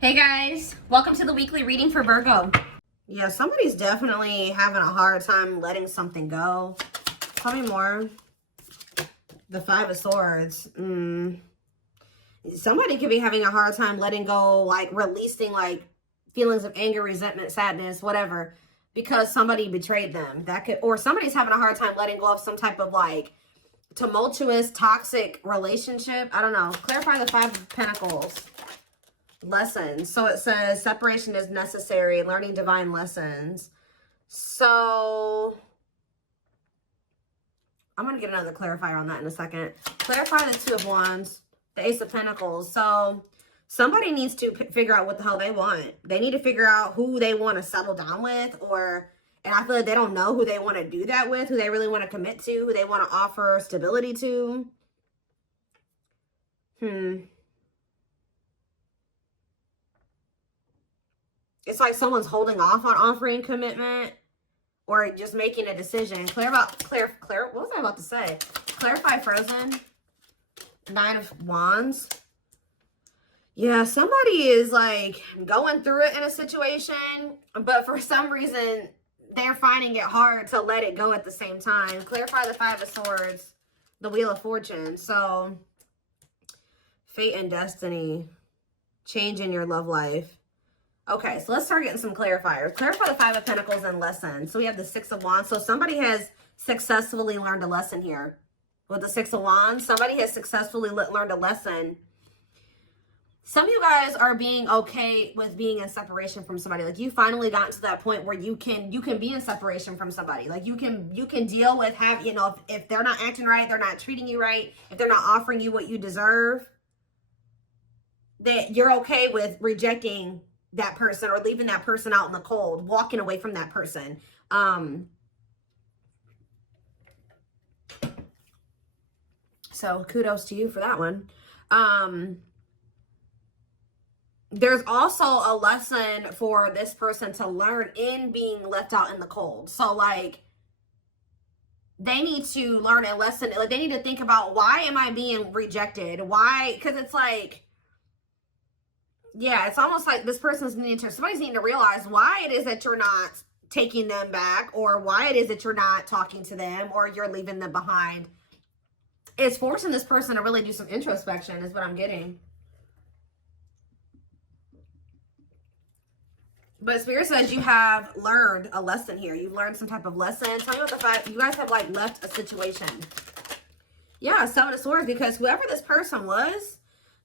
Hey guys, welcome to the weekly reading for Virgo. Yeah, somebody's definitely having a hard time letting something go. Tell me more. The Five of Swords. Somebody could be having a hard time letting go, like releasing like feelings of anger, resentment, sadness, whatever, because somebody betrayed them. That could, or somebody's having a hard time letting go of some type of like tumultuous, toxic relationship. I don't know. Clarify the Five of Pentacles. Lessons. So it says separation is necessary, learning divine lessons. So I'm going to get another clarifier on that in a second. Clarify the Two of Wands, the Ace of Pentacles. So somebody needs to figure out what the hell they want. They need to figure out who they want to settle down with, and I feel like they don't know who they want to do that with, who they really want to commit to, who they want to offer stability to. It's like someone's holding off on offering commitment or just making a decision. What was I about to say? Clarify Frozen. Nine of Wands. Yeah, somebody is like going through it in a situation, but for some reason they're finding it hard to let it go at the same time. Clarify the Five of Swords, the Wheel of Fortune. So fate and destiny, change in your love life. Okay, so let's start getting some clarifiers. Clarify the Five of Pentacles and lessons. So we have the Six of Wands. So somebody has successfully learned a lesson here. With the Six of Wands, somebody has successfully learned a lesson. Some of you guys are being okay with being in separation from somebody. Like you finally gotten to that point where you can be in separation from somebody. Like you can deal with if they're not acting right, they're not treating you right, if they're not offering you what you deserve, that you're okay with rejecting that person or leaving that person out in the cold, walking away from that person. So kudos to you for that one. There's also a lesson for this person to learn in being left out in the cold. So like they need to learn a lesson. Like they need to think about, why am I being rejected? Why? Because it's like, yeah, it's almost like this person's somebody's needing to realize why it is that you're not taking them back, or why it is that you're not talking to them, or you're leaving them behind. It's forcing this person to really do some introspection is what I'm getting. But Spirit says you have learned a lesson here. You've learned some type of lesson. Tell me what the fact you guys have like left a situation. Yeah, Seven of Swords, because whoever this person was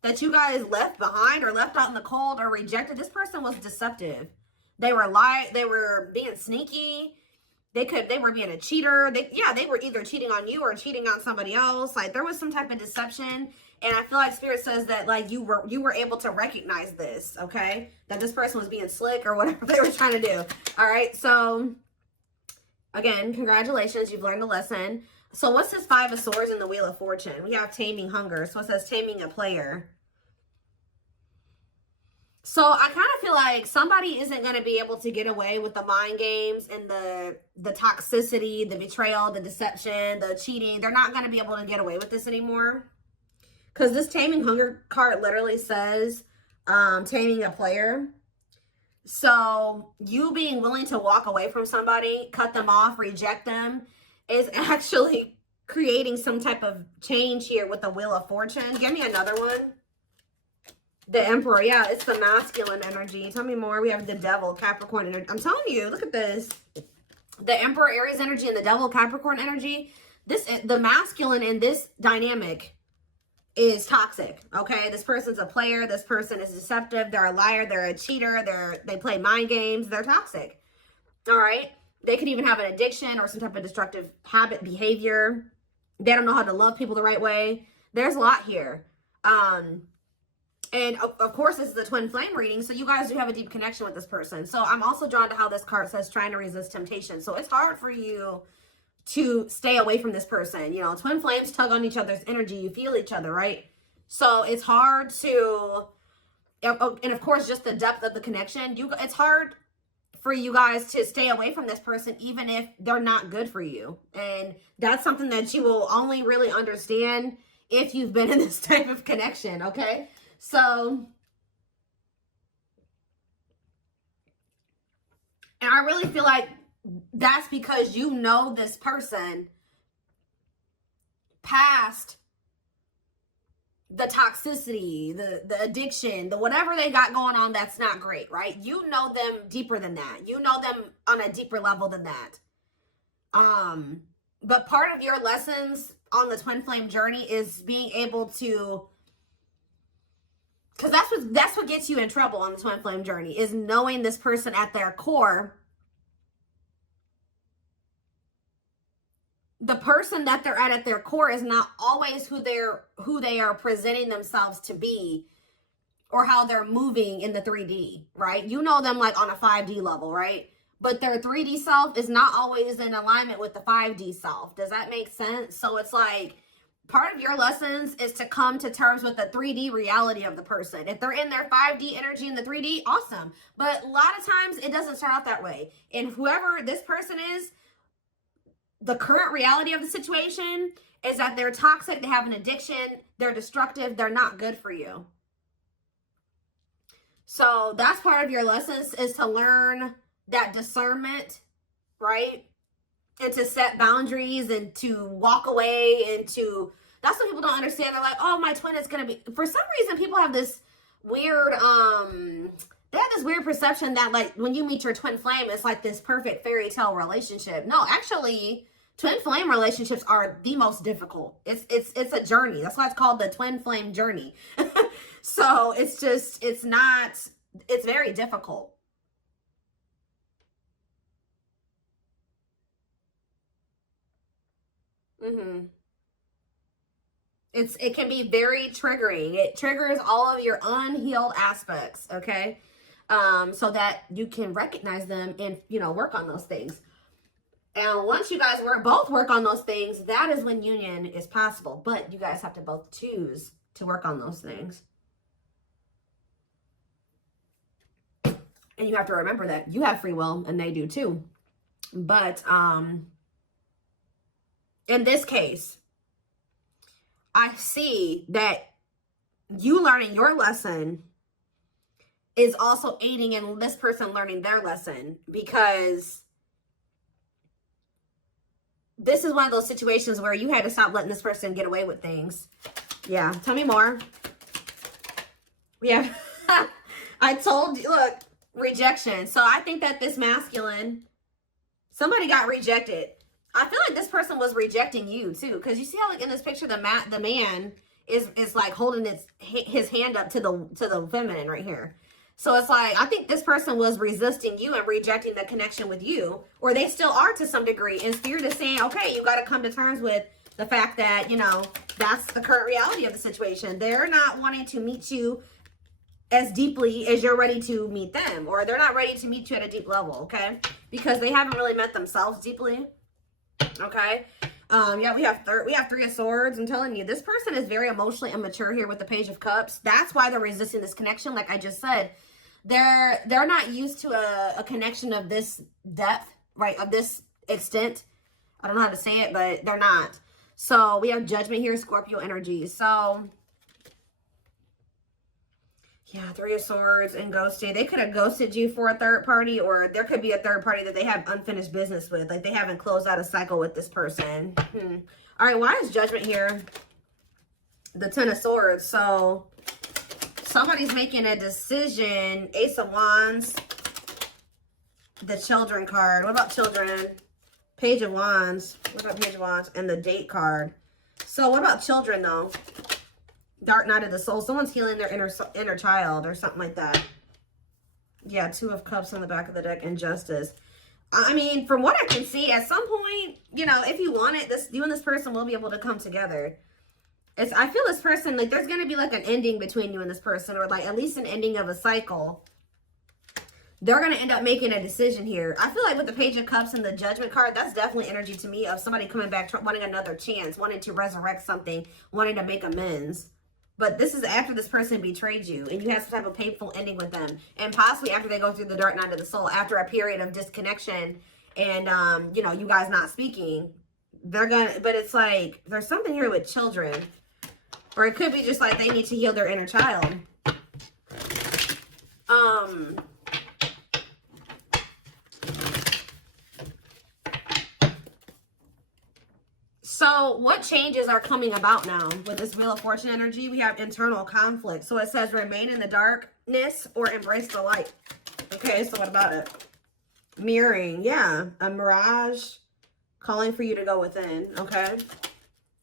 that you guys left behind or left out in the cold or rejected, this person was deceptive. They were being sneaky. They were being a cheater. They were either cheating on you or cheating on somebody else. Like there was some type of deception. And I feel like Spirit says that like you were able to recognize this, okay? That this person was being slick or whatever they were trying to do. All right. So again, congratulations. You've learned a lesson. So what's this Five of Swords in the Wheel of Fortune? We have taming hunger. So it says taming a player. So I kind of feel like somebody isn't going to be able to get away with the mind games and the toxicity, the betrayal, the deception, the cheating. They're not going to be able to get away with this anymore. Because this taming hunger card literally says taming a player. So you being willing to walk away from somebody, cut them off, reject them, is actually creating some type of change here with the Wheel of Fortune. Give me another one. The Emperor. Yeah, it's the masculine energy. Tell me more. We have the Devil, Capricorn energy. I'm telling you, look at this. The Emperor, Aries energy, and the Devil, Capricorn energy. The masculine in this dynamic is toxic, okay? This person's a player. This person is deceptive. They're a liar. They're a cheater. They play mind games. They're toxic, all right? They could even have an addiction or some type of destructive habit, behavior. They don't know how to love people the right way. There's a lot here. And of course, this is a twin flame reading, so you guys do have a deep connection with this person. So I'm also drawn to how this card says trying to resist temptation. So it's hard for you to stay away from this person. You know, twin flames tug on each other's energy. You feel each other, right? So it's hard to, and of course, just the depth of the connection. It's hard for you guys to stay away from this person, even if they're not good for you. And that's something that you will only really understand if you've been in this type of connection, okay? So I really feel like that's because you know this person past the toxicity, the addiction, the whatever they got going on that's not great, right? You know them deeper than that. You know them on a deeper level than that. But part of your lessons on the twin flame journey is being able to, because that's what gets you in trouble on the twin flame journey, is knowing this person at their core. The person that they're at their core is not always who they are presenting themselves to be, or how they're moving in the 3D, right? You know them like on a 5D level, right? But their 3D self is not always in alignment with the 5D self. Does that make sense? So it's like, part of your lessons is to come to terms with the 3D reality of the person. If they're in their 5D energy in the 3D, awesome. But a lot of times it doesn't start out that way. And whoever this person is, the current reality of the situation is that they're toxic, they have an addiction, they're destructive, they're not good for you. So that's part of your lessons, is to learn that discernment, right? And to set boundaries and to walk away, and to, that's what people don't understand. They're like, oh, my twin is going to be, for some reason, people have this weird, they have this weird perception that like when you meet your twin flame, it's like this perfect fairy tale relationship. No, actually, twin flame relationships are the most difficult. It's a journey. That's why it's called the twin flame journey. So it's very difficult. It can be very triggering. It triggers all of your unhealed aspects, okay? So that you can recognize them and, work on those things. And once you guys both work on those things, that is when union is possible. But you guys have to both choose to work on those things. And you have to remember that you have free will and they do too. But in this case, I see that you learning your lesson is also aiding in this person learning their lesson, because this is one of those situations where you had to stop letting this person get away with things. Yeah, tell me more. Yeah, I told you, look, rejection. So I think that this masculine, somebody got rejected. I feel like this person was rejecting you too, because you see how like in this picture the man is like holding his hand up to the feminine right here. So it's like, I think this person was resisting you and rejecting the connection with you, or they still are to some degree. And Spirit is saying, okay, you got to come to terms with the fact that, that's the current reality of the situation. They're not wanting to meet you as deeply as you're ready to meet them, or they're not ready to meet you at a deep level, okay? Because they haven't really met themselves deeply, okay? Yeah, we have Three of Swords. I'm telling you, this person is very emotionally immature here with the Page of Cups. That's why they're resisting this connection. Like I just said, they're not used to a connection of this depth, right? Of this extent. I don't know how to say it, but they're not. So we have Judgment here, Scorpio energy. So yeah, Three of Swords and ghosting. They could have ghosted you for a third party, or there could be a third party that they have unfinished business with. Like they haven't closed out a cycle with this person. All right, why is Judgment here? The Ten of Swords. So somebody's making a decision. Ace of Wands. The Children card. What about children? Page of Wands. What about Page of Wands? And the Date card. So what about children though? Dark Night of the Soul. Someone's healing their inner child or something like that. Yeah, Two of Cups on the back of the deck and Justice. I mean, from what I can see, at some point, if you want it, you and this person will be able to come together. I feel this person, like, there's going to be, like, an ending between you and this person, or, like, at least an ending of a cycle. They're going to end up making a decision here. I feel like with the Page of Cups and the Judgment card, that's definitely energy to me of somebody coming back, wanting another chance, wanting to resurrect something, wanting to make amends. But this is after this person betrayed you and you had some type of painful ending with them. And possibly after they go through the Dark Night of the Soul, after a period of disconnection and, you guys not speaking. But it's like, there's something here with children. Or it could be just like they need to heal their inner child. So what changes are coming about now with this Wheel of Fortune energy? We have internal conflict. So it says remain in the darkness or embrace the light. Okay, so what about it? Mirroring, yeah. A mirage calling for you to go within, okay?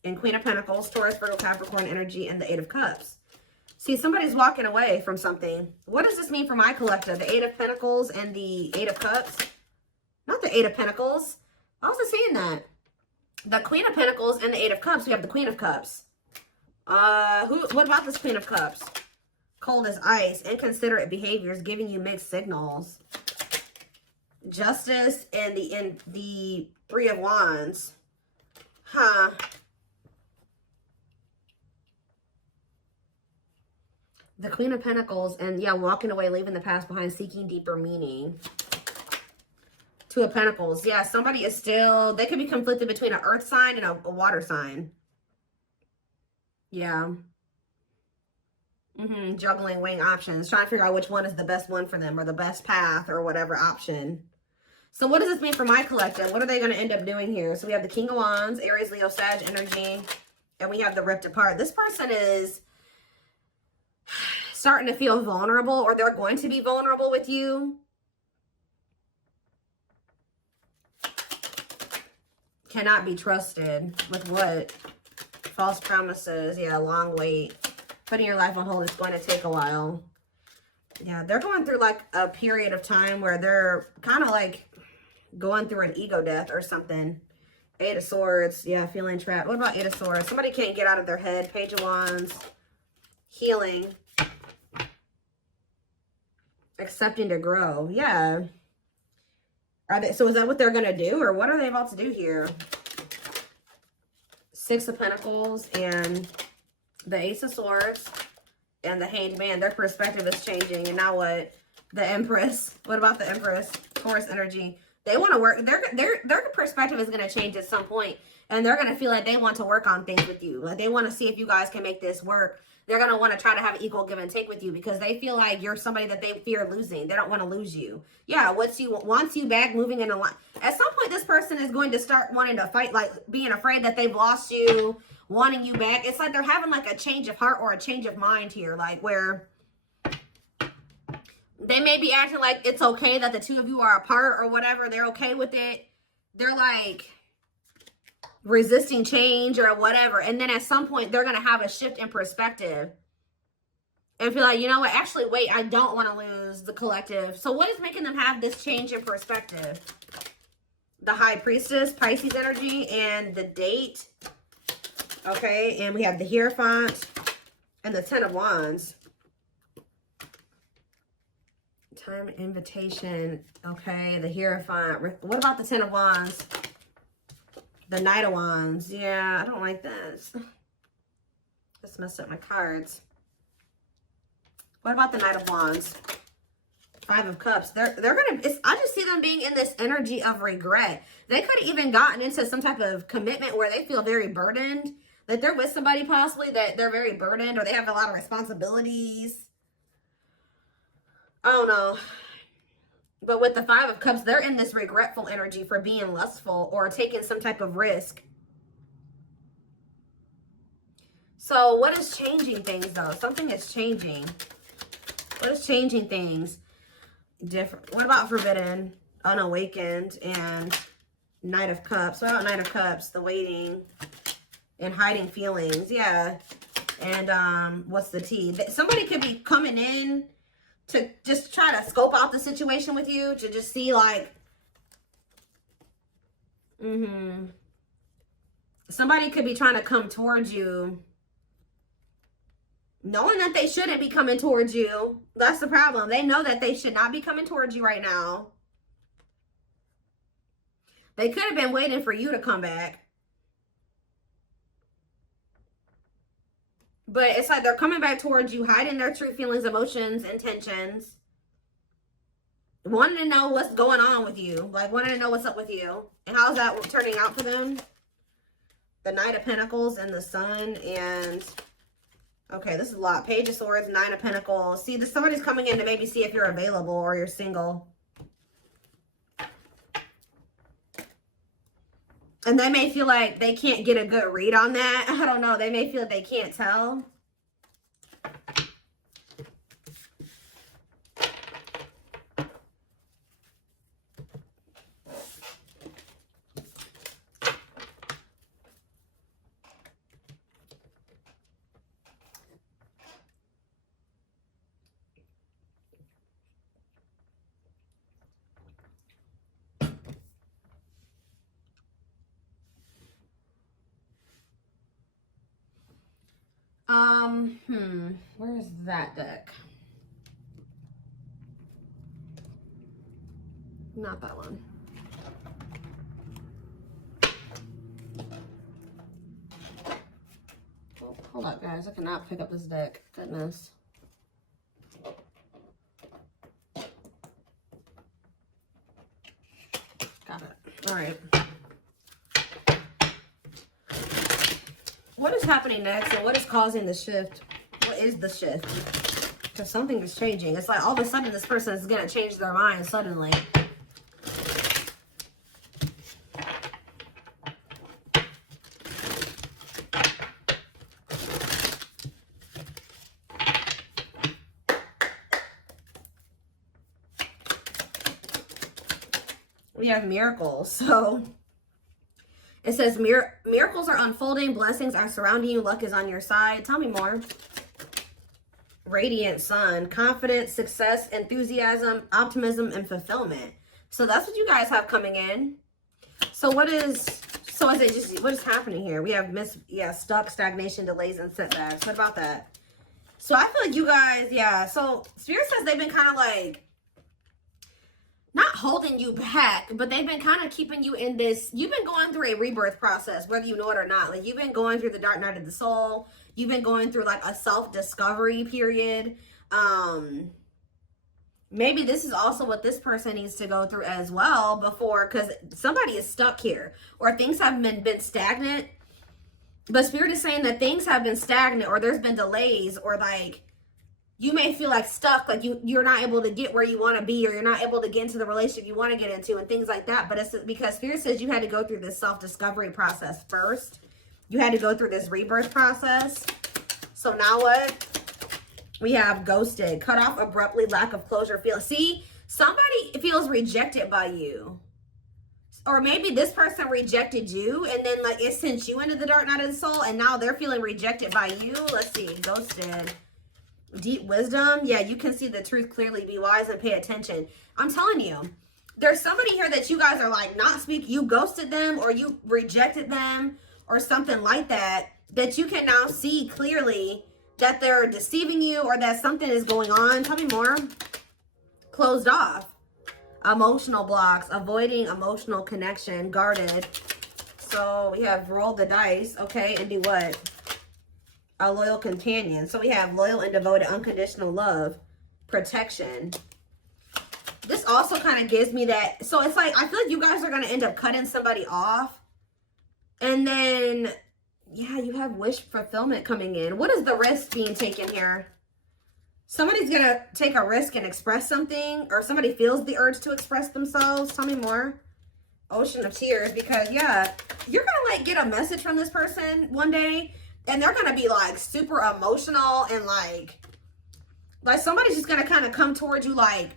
And Queen of Pentacles, Taurus, Virgo, Capricorn energy, and the Eight of Cups. See, somebody's walking away from something. What does this mean for my collective? The Eight of Pentacles and the Eight of Cups? Not the Eight of Pentacles. I was just saying that. The Queen of Pentacles and the Eight of Cups. We have the Queen of Cups. What about this Queen of Cups? Cold as ice. Inconsiderate behaviors giving you mixed signals. Justice and the Three of Wands. Huh. The Queen of Pentacles and, yeah, walking away, leaving the past behind, seeking deeper meaning. Two of Pentacles. Yeah, somebody is still, they could be conflicted between an earth sign and a water sign. Yeah. Juggling, weighing options. Trying to figure out which one is the best one for them or the best path or whatever option. So what does this mean for my collective? What are they going to end up doing here? So we have the King of Wands, Aries, Leo, Sag energy. And we have the Ripped Apart. This person is starting to feel vulnerable, or they're going to be vulnerable with you. Cannot be trusted with what? False promises. Yeah, long wait. Putting your life on hold is going to take a while. Yeah, they're going through like a period of time where they're kind of like going through an ego death or something. Eight of Swords. Yeah, feeling trapped. What about Eight of Swords? Somebody can't get out of their head. Page of Wands. Healing. Accepting to grow. Yeah. Are they, so is that what they're going to do? Or what are they about to do here? Six of Pentacles and the Ace of Swords and the Hanged Man. Their perspective is changing. And now what? The Empress. What about the Empress? Taurus energy. They want to work. Their perspective is going to change at some point. And they're going to feel like they want to work on things with you. Like they want to see if you guys can make this work. They're going to want to try to have equal give and take with you because they feel like you're somebody that they fear losing. They don't want to lose you. Yeah, wants you back, moving in a line. At some point, this person is going to start wanting to fight, like being afraid that they've lost you, wanting you back. It's like they're having like a change of heart or a change of mind here, like where they may be acting like it's okay that the two of you are apart or whatever. They're okay with it. They're like resisting change or whatever, and then at some point they're going to have a shift in perspective and feel like, you know what, actually wait, I don't want to lose the collective. So what is making them have this change in perspective? The High Priestess, Pisces energy, and the Date. Okay, and we have the Hierophant and the Ten of Wands. Time, invitation. Okay, the Hierophant. What about the Ten of Wands? The Knight of Wands. Yeah, I don't like this. Just messed up my cards. What about the Knight of Wands? Five of Cups. They're gonna. I just see them being in this energy of regret. They could have even gotten into some type of commitment where they feel very burdened. That they're with somebody possibly that they're very burdened, or they have a lot of responsibilities. I don't know. But with the Five of Cups, they're in this regretful energy for being lustful or taking some type of risk. So what is changing things, though? Something is changing. What is changing things? Different. What about Forbidden, Unawakened, and Knight of Cups? What about Knight of Cups? The waiting and hiding feelings. Yeah. And what's the T? Somebody could be coming in to just try to scope out the situation with you, to just see like, somebody could be trying to come towards you, knowing that they shouldn't be coming towards you. That's the problem. They know that they should not be coming towards you right now. They could have been waiting for you to come back. But it's like they're coming back towards you, hiding their true feelings, emotions, intentions. Wanting to know what's going on with you. Like, wanting to know what's up with you. And how's that turning out for them? The Knight of Pentacles and the Sun. And, okay, this is a lot. Page of Swords, Nine of Pentacles. See, somebody's coming in to maybe see if you're available or you're single. And they may feel like they can't get a good read on that. I don't know. They may feel like they can't tell. Where's that deck? Not that one. Oh, hold up, guys. I cannot pick up this deck. Goodness. Got it. All right. What is happening next and what is causing the shift? What is the shift? Because something is changing. It's like all of a sudden this person is going to change their mind suddenly. We have miracles. So it says miracles are unfolding, blessings are surrounding you, luck is on your side. Tell me more. Radiant sun, confidence, success, enthusiasm, optimism, and fulfillment. So that's what you guys have coming in. So what is happening here? We have stuck, stagnation, delays, and setbacks. What about that? So I feel like you guys, so Spirit says they've been kind of like, not holding you back, but they've been kind of keeping you in this. You've been going through a rebirth process, whether you know it or not. Like, you've been going through the dark night of the soul. You've been going through like a self-discovery period. Maybe this is also what this person needs to go through as well before, because somebody is stuck here, or things have been stagnant. But Spirit is saying that things have been stagnant, or there's been delays, or like, you may feel like stuck, like you're not able to get where you want to be, or you're not able to get into the relationship you want to get into and things like that. But it's because Spirit says you had to go through this self-discovery process first. You had to go through this rebirth process. So now what? We have ghosted, cut off abruptly, lack of closure. See, somebody feels rejected by you. Or maybe this person rejected you and then like it sent you into the dark night of the soul and now they're feeling rejected by you. Let's see, ghosted. Deep wisdom. Yeah, you can see the truth clearly. Be wise and pay attention. I'm telling you, there's somebody here that you guys are like not speaking. You ghosted them or you rejected them or something like that, that you can now see clearly that they're deceiving you or that something is going on. Tell me more. Closed off. Emotional blocks. Avoiding emotional connection. Guarded. So we have rolled the dice. Okay, and do what? A loyal companion. So we have loyal and devoted, unconditional love, protection. This also kind of gives me that. So it's like, I feel like you guys are going to end up cutting somebody off. And then, yeah, you have wish fulfillment coming in. What is the risk being taken here? Somebody's going to take a risk and express something, or somebody feels the urge to express themselves. Tell me more. Ocean of tears, because yeah, you're going to like get a message from this person one day. And they're going to be like super emotional and like somebody's just going to kind of come towards you like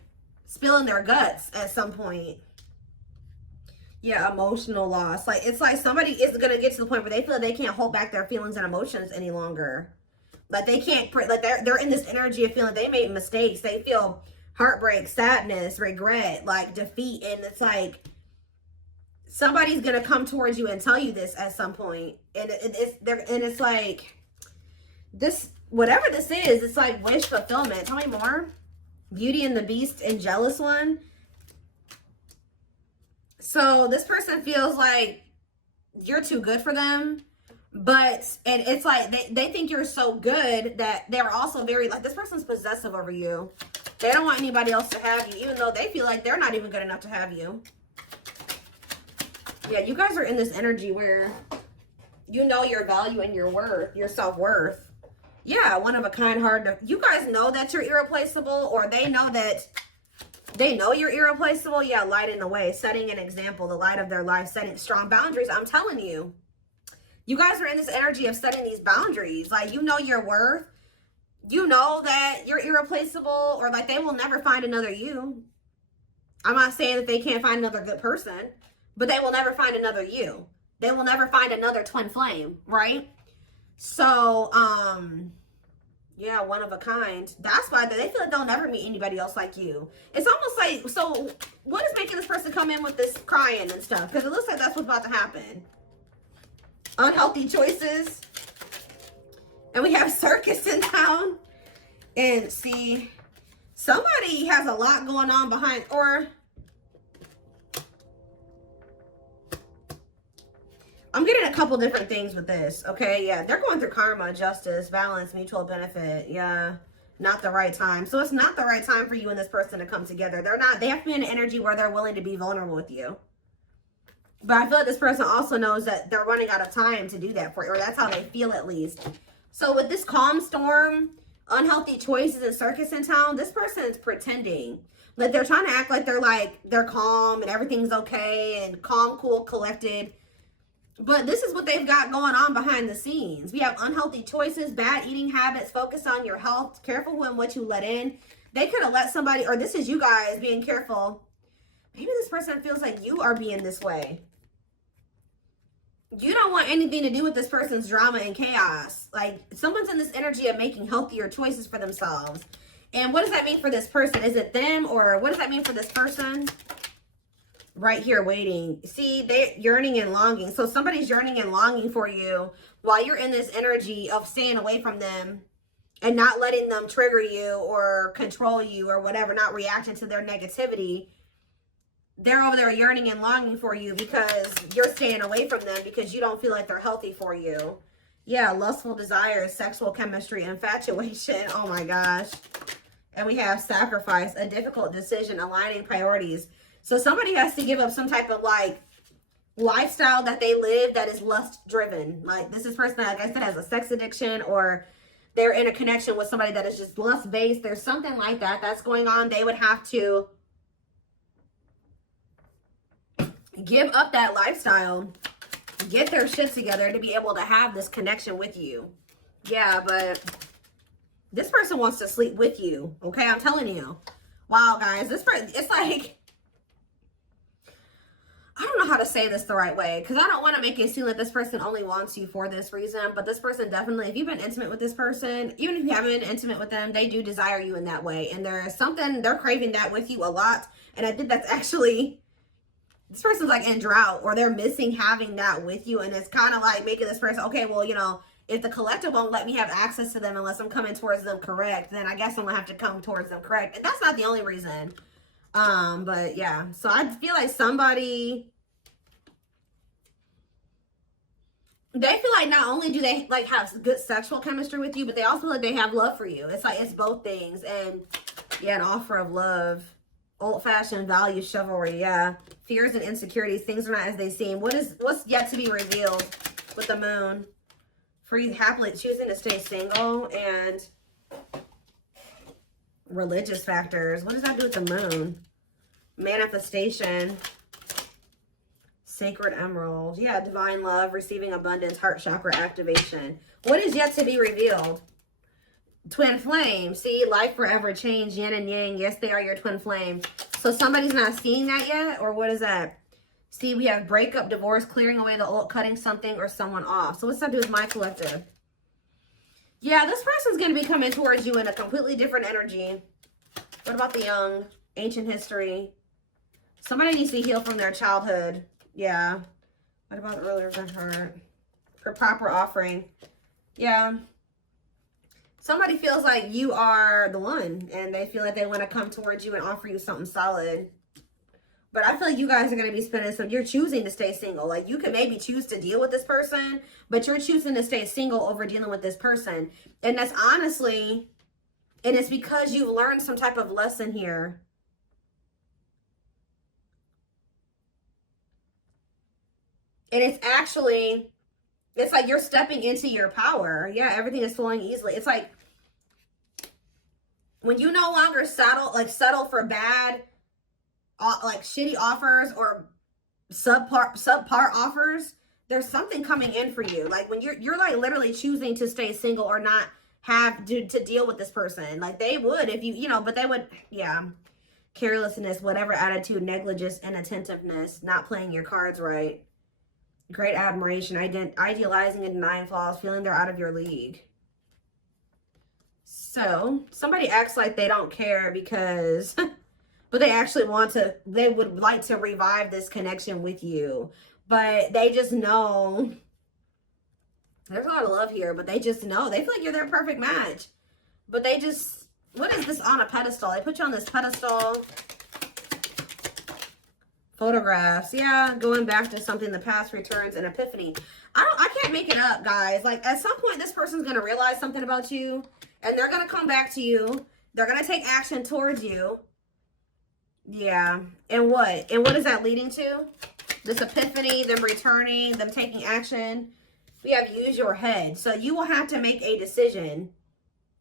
spilling their guts at some point. Yeah, emotional loss. Like, it's like somebody is going to get to the point where they feel like they can't hold back their feelings and emotions any longer. Like they can't, like they're in this energy of feeling they made mistakes. They feel heartbreak, sadness, regret, like defeat. And it's like, somebody's going to come towards you and tell you this at some point. And it's like, this, whatever this is, it's like wish fulfillment. Tell me more. Beauty and the Beast and Jealous One. So this person feels like you're too good for them. And it's like, they think you're so good that they're also very, like, this person's possessive over you. They don't want anybody else to have you, even though they feel like they're not even good enough to have you. Yeah, you guys are in this energy where you know your value and your worth, your self-worth. Yeah, one of a kind, hard to... You guys know that you're irreplaceable, or they know that They know you're irreplaceable. Yeah, lighting the way, setting an example, the light of their life, setting strong boundaries. I'm telling you, you guys are in this energy of setting these boundaries. Like, you know your worth. You know that you're irreplaceable, or like they will never find another you. I'm not saying that they can't find another good person, but they will never find another you. They will never find another twin flame, right? So, yeah, one of a kind. That's why they feel like they'll never meet anybody else like you. It's almost like, so what is making this person come in with this crying and stuff? Because it looks like that's what's about to happen. Unhealthy choices. And we have circus in town. And see, somebody has a lot going on behind, or I'm getting a couple different things with this. Okay, yeah, they're going through karma, justice, balance, mutual benefit. Yeah, not the right time. So it's not the right time for you and this person to come together. They have to be in an energy where they're willing to be vulnerable with you. But I feel like this person also knows that they're running out of time to do that for you, or that's how they feel at least. So with this calm storm, unhealthy choices, and circus in town, this person is pretending. Like, they're trying to act like they're calm and everything's okay and calm, cool, collected. But this is what they've got going on behind the scenes. We have unhealthy choices, bad eating habits, focus on your health, careful when what you let in. They could have let somebody, or this is you guys being careful. Maybe this person feels like you are being this way. You don't want anything to do with this person's drama and chaos. Like, someone's in this energy of making healthier choices for themselves. And what does that mean for this person? Is it them, or what does that mean for this person? Right here waiting. See, they're yearning and longing. So somebody's yearning and longing for you while you're in this energy of staying away from them and not letting them trigger you or control you or whatever, not reacting to their negativity. They're over there yearning and longing for you because you're staying away from them because you don't feel like they're healthy for you. Yeah, lustful desires, sexual chemistry, infatuation. Oh my gosh. And we have sacrifice, a difficult decision, aligning priorities. So somebody has to give up some type of like lifestyle that they live that is lust driven. Like, this is person that, like I said, has a sex addiction, or they're in a connection with somebody that is just lust based. There's something like that that's going on. They would have to give up that lifestyle, get their shit together to be able to have this connection with you. Yeah, but this person wants to sleep with you. Okay, I'm telling you. Wow, guys, this person, it's like, I don't know how to say this the right way, because I don't want to make it seem like this person only wants you for this reason, but this person definitely, if you've been intimate with this person, even if you haven't been intimate with them, they do desire you in that way. And there is something, they're craving that with you a lot. And I think that's actually, this person's like in drought, or they're missing having that with you. And it's kind of like making this person, okay, well, you know, if the collective won't let me have access to them unless I'm coming towards them correct, then I guess I'm gonna have to come towards them correct. And that's not the only reason. But yeah, so I feel like somebody, they feel like not only do they like have good sexual chemistry with you, but they also feel like they have love for you. It's like, it's both things. And yeah, an offer of love. Old-fashioned values, chivalry, yeah. Fears and insecurities, things are not as they seem. What's yet to be revealed with the moon? Free, happily choosing to stay single, and religious factors. What does that do with the moon? Manifestation. Sacred emerald. Yeah, divine love, receiving abundance, heart chakra activation. What is yet to be revealed? Twin flame. See, life forever change, yin and yang. Yes, they are your twin flame. So somebody's not seeing that yet, or what is that? See, we have breakup, divorce, clearing away the old, cutting something or someone off. So what's that do with my collective? Yeah, this person's going to be coming towards you in a completely different energy. What about the young? Ancient history. Somebody needs to heal from their childhood. Yeah. What about earlier than hurt? For proper offering. Yeah. Somebody feels like you are the one, and they feel like they want to come towards you and offer you something solid. But I feel like you guys are going to be spending some, you're choosing to stay single. Like, you could maybe choose to deal with this person, but you're choosing to stay single over dealing with this person. And that's honestly, and it's because you've learned some type of lesson here. And it's actually, it's like you're stepping into your power. Yeah, everything is flowing easily. It's like when you no longer settle for bad like shitty offers or subpar offers, there's something coming in for you. Like when you're like literally choosing to stay single or not have to deal with this person. Like they would if you know, but they would, yeah. Carelessness, whatever attitude, negligence, inattentiveness, not playing your cards right. Great admiration, idealizing and denying flaws, feeling they're out of your league. So somebody acts like they don't care because, but they actually they would like to revive this connection with you. But they just know, there's a lot of love here, but they just know, they feel like you're their perfect match. But they just, what is this on a pedestal? They put you on this pedestal. Photographs, yeah, going back to something in the past, returns, and epiphany. I can't make it up, guys. Like, at some point, this person's going to realize something about you, and they're going to come back to you. They're going to take action towards you. Yeah. And what? And what is that leading to? This epiphany, them returning, them taking action. We have use your head. So you will have to make a decision.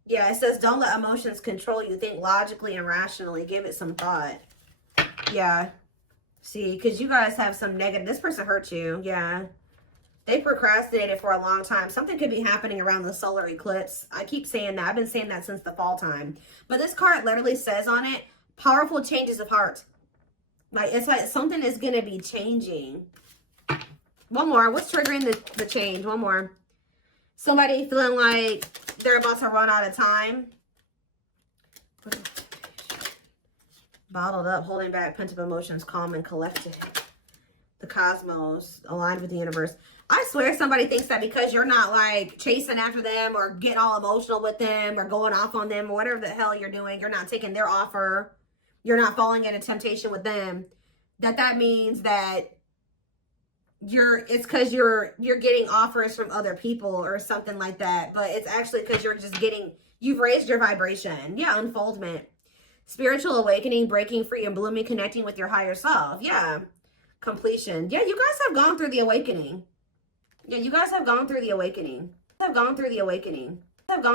Yeah, it says don't let emotions control you. Think logically and rationally. Give it some thought. Yeah. See, because you guys have some negative. This person hurt you. Yeah. They procrastinated for a long time. Something could be happening around the solar eclipse. I keep saying that. I've been saying that since the fall time. But this card literally says on it, powerful changes of heart. Like, it's like something is going to be changing. One more. What's triggering the change? One more. Somebody feeling like they're about to run out of time. Bottled up, holding back, pent-up emotions, calm and collected. The cosmos, aligned with the universe. I swear somebody thinks that because you're not like chasing after them or getting all emotional with them or going off on them or whatever the hell you're doing, you're not taking their offer, you're not falling into temptation with them, that means that it's because you're getting offers from other people or something like that. But it's actually because you've raised your vibration. Yeah, unfoldment. Spiritual awakening, breaking free and blooming, connecting with your higher self. Yeah. Completion. Yeah, you guys have gone through the awakening. Yeah, you guys have gone through the awakening. Have gone through the awakening. Have gone